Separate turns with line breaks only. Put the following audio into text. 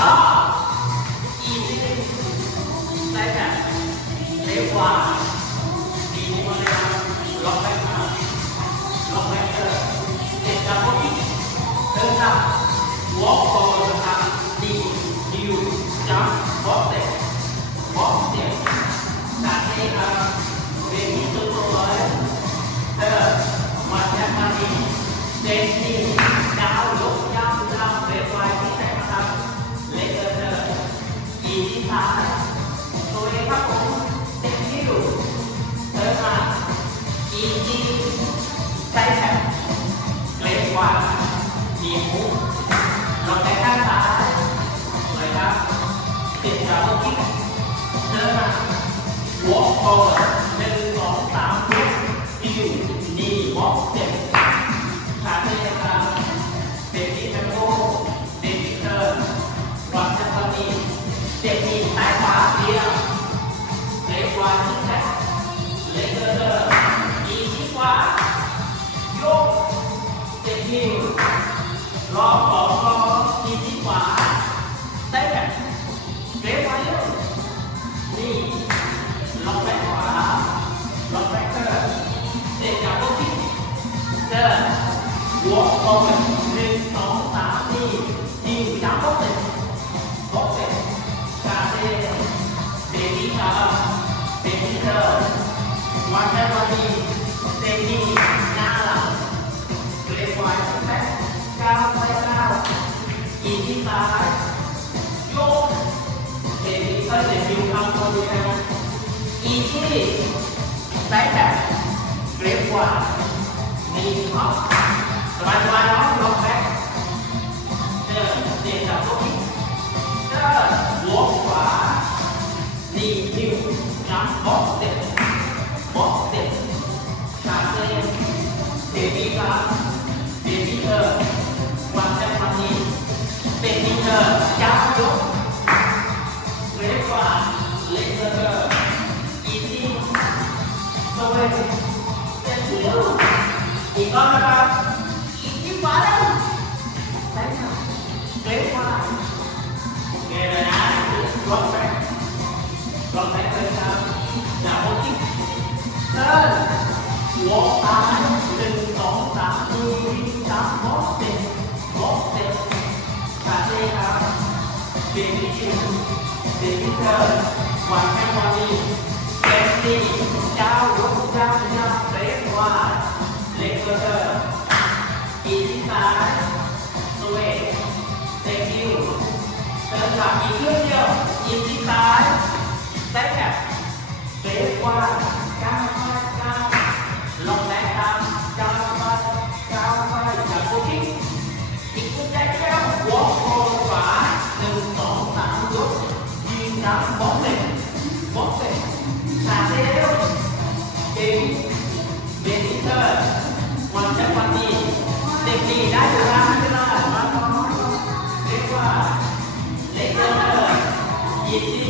ก็อีซี่ไซส์แบบเล็กกว่าดีนี้มาเลยครับล็อกแบ็คมาล็อกแบ็คเตอร์เจ็ดจับพวกนี้เดินทางวอล์กโฟร์นะครับดีดิวจั ดีมุกเราแทงด้านซ้ายเลยครับติดดาวกิ๊กเธอมา walk forward หนึ่ง เจอวอล์กฟอร์ดหนึ่งสองสามนี่ยิงจับบล็อกเสร็จบล็อกเสร็จชาเซ่เบบี้คาร์เบบี้เตอวันแรกวันนี้เซนี่หน้าหลังเกรดไวแบ็คก้าวไปก้าวอีที่ซ้ายโยกเบบี้ก็เสร็จยิวทำตัวดีนะอีที่ไซส์แบบเรียกว่า สบายสบายๆเนาะลงแบ็คเจอเด็กจับตัวนี้เจอหัวขวานี่นิ้วน้ำบ็อกเต็ปบ็อกเต็ปชาเซ่เบบี้ครับเบบี้เธอวันแรกวันนี้เบบี้เธอยาวยกเล็กกว่าเล็กเกินอีซี่สวัสดี อีกรอบนะค เดินหลังอีกครึ่งเดียวอีที่ซ้ายแซฟแคปเล็กกว่าเก้าไปเก้าลงแรงตามเก้าไปเก้าไปจากโคกิ้งอีกกุญแจแก้ววอล์กโฟร์ขวาหนึ่งสองสามยกยืนยันบล็อกเสร็จบล็อกเสร็จชาเซลเกมเบนิเตอร์วันจังหวัดนี้เด็กดีได้เวลาไม่ได้มา ยีซี